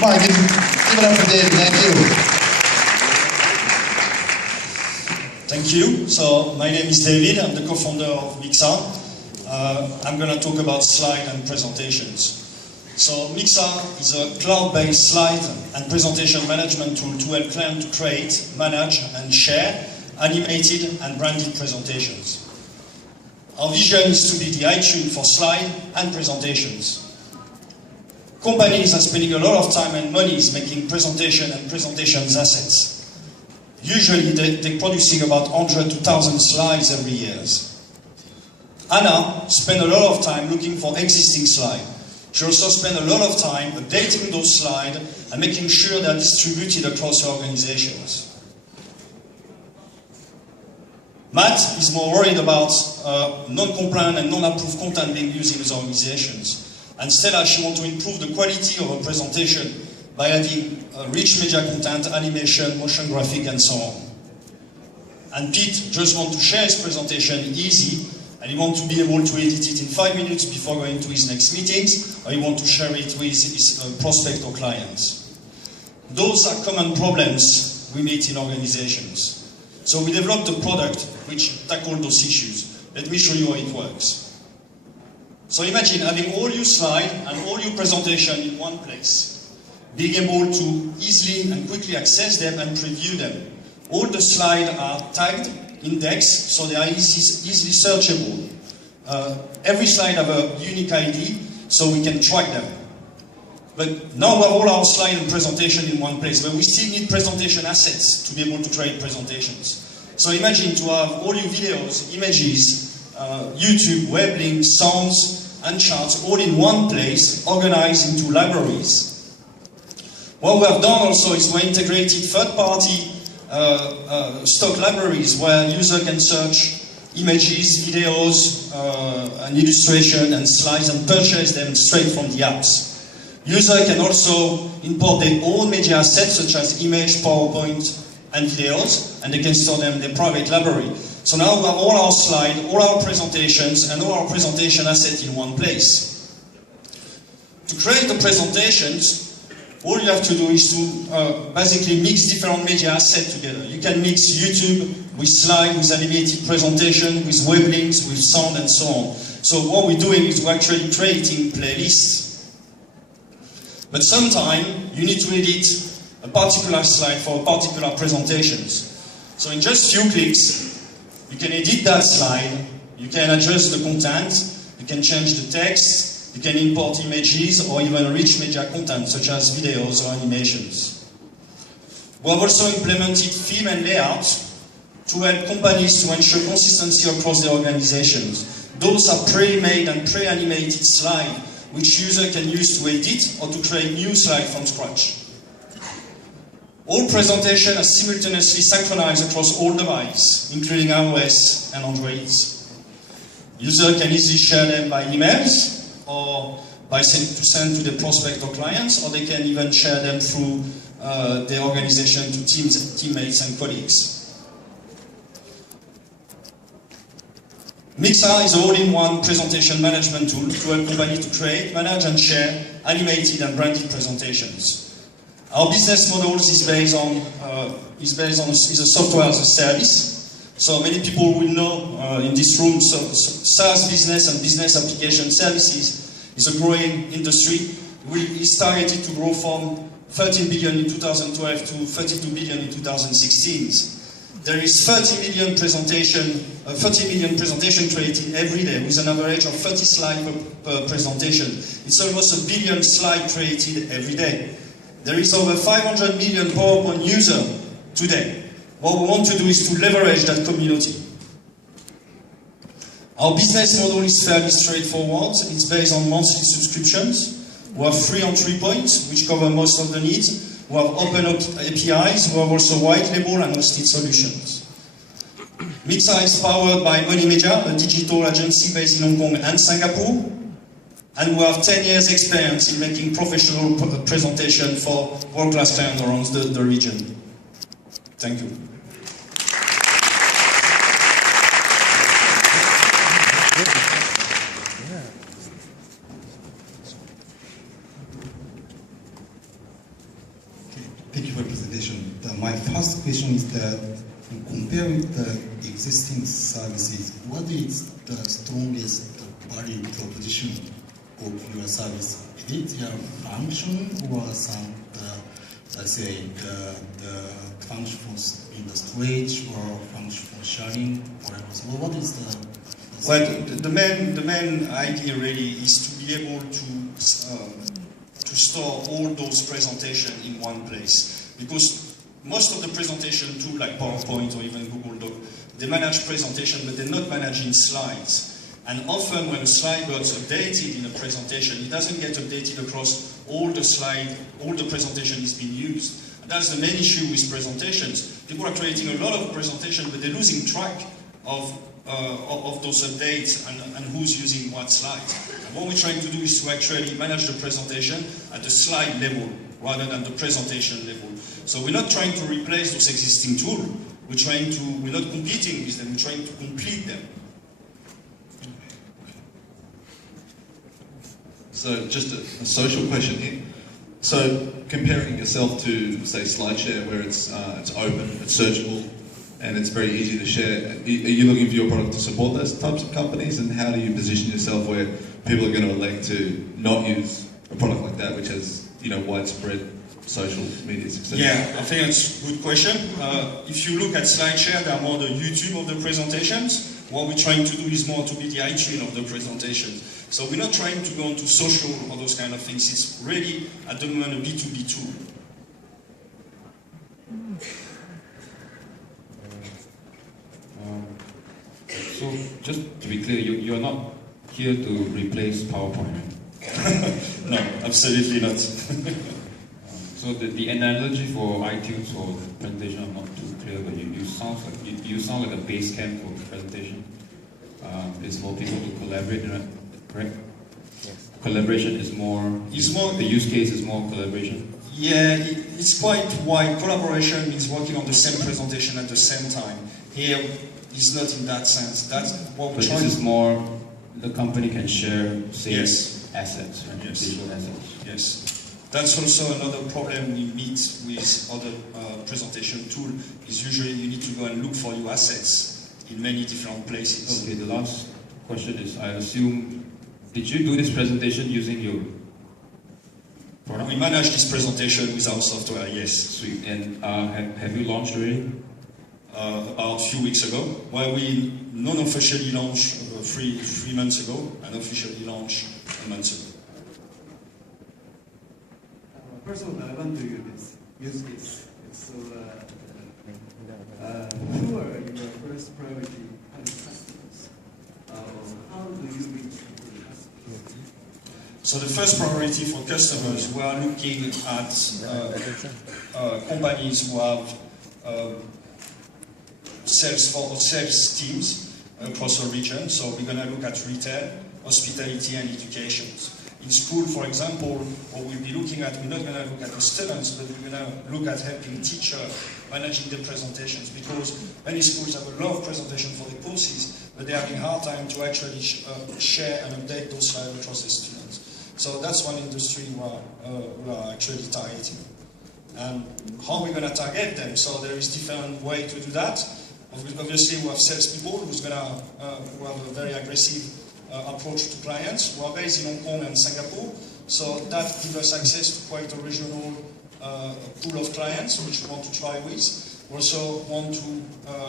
Come on, give it up for David. Thank you. Thank you. So my name is David. I'm the co-founder of Mmixr. I'm going to talk about slide and presentations. So Mmixr is a cloud-based slide and presentation management tool to help clients to create, manage, and share animated and branded presentations. Our vision is to be the iTunes for slide and presentations. Companies are spending a lot of time and money making presentation and presentations assets. Usually they're producing about 100 to 1,000 slides every year. Anna spent a lot of time looking for existing slides. She also spent a lot of time updating those slides and making sure they're distributed across her organizations. Matt is more worried about non-compliant and non-approved content being used in his organizations. And Stella, she wants to improve the quality of her presentation by adding rich media content, animation, motion graphic, and so on. And Pete just wants to share his presentation easy, and he wants to be able to edit it in 5 minutes before going to his next meetings, or he wants to share it with his prospect or clients. Those are common problems we meet in organizations. So we developed a product which tackles those issues. Let me show you how it works. So imagine having all your slides and all your presentation in one place, being able to easily and quickly access them and preview them. All the slides are tagged, indexed, so they are easily searchable. Every slide has a unique ID, so we can track them. But now we have all our slides and presentation in one place, but we still need presentation assets to be able to create presentations. So imagine to have all your videos, images, YouTube, web links, sounds, and charts all in one place, organized into libraries. What we have done also is we integrated third-party stock libraries where user can search images, videos, and illustration and slides and purchase them straight from the apps. User can also import their own media assets such as image, PowerPoint, and videos, and they can store them in their private library. So now we have all our slides, all our presentations, and all our presentation assets in one place. To create the presentations, all you have to do is to basically mix different media assets together. You can mix YouTube with slides, with animated presentation, with web links, with sound, and so on. So what we're doing is we're actually creating playlists. But sometimes you need to edit a particular slide for particular presentations. So in just a few clicks, you can edit that slide, you can adjust the content, you can change the text, you can import images or even rich media content such as videos or animations. We have also implemented theme and layout to help companies to ensure consistency across their organizations. Those are pre-made and pre-animated slides which users can use to edit or to create new slides from scratch. All presentations are simultaneously synchronized across all devices, including iOS and Android. Users can easily share them by emails or by send to their prospect or clients, or they can even share them through their organization to teammates and colleagues. Mmixr is an all-in-one presentation management tool to help companies to create, manage, and share animated and branded presentations. Our business model is based on a software as a service. So many people will know in this room, SaaS business and business application services is a growing industry. It's targeted to grow from 13 billion in 2012 to 32 billion in 2016. There is 30 million presentation created every day with an average of 30 slides per presentation. It's almost 1 billion slides created every day. There is over 500 million PowerPoint users today. What we want to do is to leverage that community. Our business model is fairly straightforward. It's based on monthly subscriptions. We have free entry points, which cover most of the needs. We have open APIs. We have also white label and hosted solutions. Mmixr is powered by Money Media, a digital agency based in Hong Kong and Singapore. And we have 10 years experience in making professional presentation for world-class clients around the region. Thank you. Thank you for the presentation. My first question is that, compared with the existing services, what is the strongest value proposition of your service? Is it your function or some, let's say, the function for in the storage or function for sharing, whatever? So what is the... Well, the main idea really is to be able to store all those presentations in one place, because most of the presentation tools like PowerPoint or even Google Doc, they manage presentation, but they're not managing slides. And often when a slide gets updated in a presentation, it doesn't get updated across all the slide, all the presentation is being used. And that's the main issue with presentations. People are creating a lot of presentations, but they're losing track of those updates and who's using what slide. And what we're trying to do is to actually manage the presentation at the slide level rather than the presentation level. So we're not trying to replace those existing tools. We're not competing with them, we're trying to complete them. So just a social question here. So comparing yourself to, say, SlideShare, where it's open, it's searchable, and it's very easy to share, are you looking for your product to support those types of companies, and how do you position yourself where people are going to elect to not use a product like that, which has, you know, widespread social media success? Yeah, I think that's a good question. If you look at SlideShare, they are more the YouTube of the presentations. What we're trying to do is more to be the iTunes of the presentations. So we're not trying to go into social or those kind of things. It's really, at the moment, a B2B tool. So, just to be clear, you're not here to replace PowerPoint, right? No, absolutely not. So the analogy for iTunes or the presentation, I'm not too clear, but you sound like a base camp for the presentation. It's more people to collaborate, right? Yes. Collaboration is more. The use case is more collaboration. Yeah, it's quite wide. Collaboration means working on the same presentation at the same time. Here, it's not in that sense. That's what we're trying. But this is more. The company can share, say, yes, assets, right? Yes. Digital assets. Yes. That's also another problem we meet with other presentation tool. Is usually you need to go and look for your assets in many different places. Okay. The last question is: I assume, did you do this presentation using your product? We manage this presentation with our software, yes. Sweet. And have you launched already? About a few weeks ago, where we non-officially launched three months ago, and officially launched a month ago. First of all, I want to use this. So, who are your first priority customers? How do you reach the customers? So the first priority for customers, we are looking at companies who have sales teams across a region. So we're going to look at retail, hospitality, and education. In school, for example, what we'll be looking at, we're not going to look at the students, but we're going to look at helping teachers managing the presentations, because many schools have a lot of presentation for the courses, but they're having a hard time to actually share and update those slides across the students. So that's one industry we are actually targeting. And how we're going to target them? So there is different way to do that. Obviously, we have salespeople who have a very aggressive approach to clients who are based in Hong Kong and Singapore. So that gives us access to quite a regional pool of clients which we want to try with. We also want to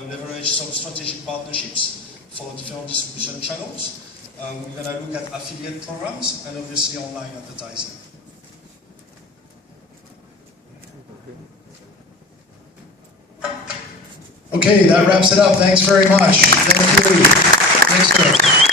leverage some strategic partnerships for different distribution channels. We're going to look at affiliate programs and obviously online advertising. Okay, that wraps it up. Thanks very much. Thank you. Thanks, sir.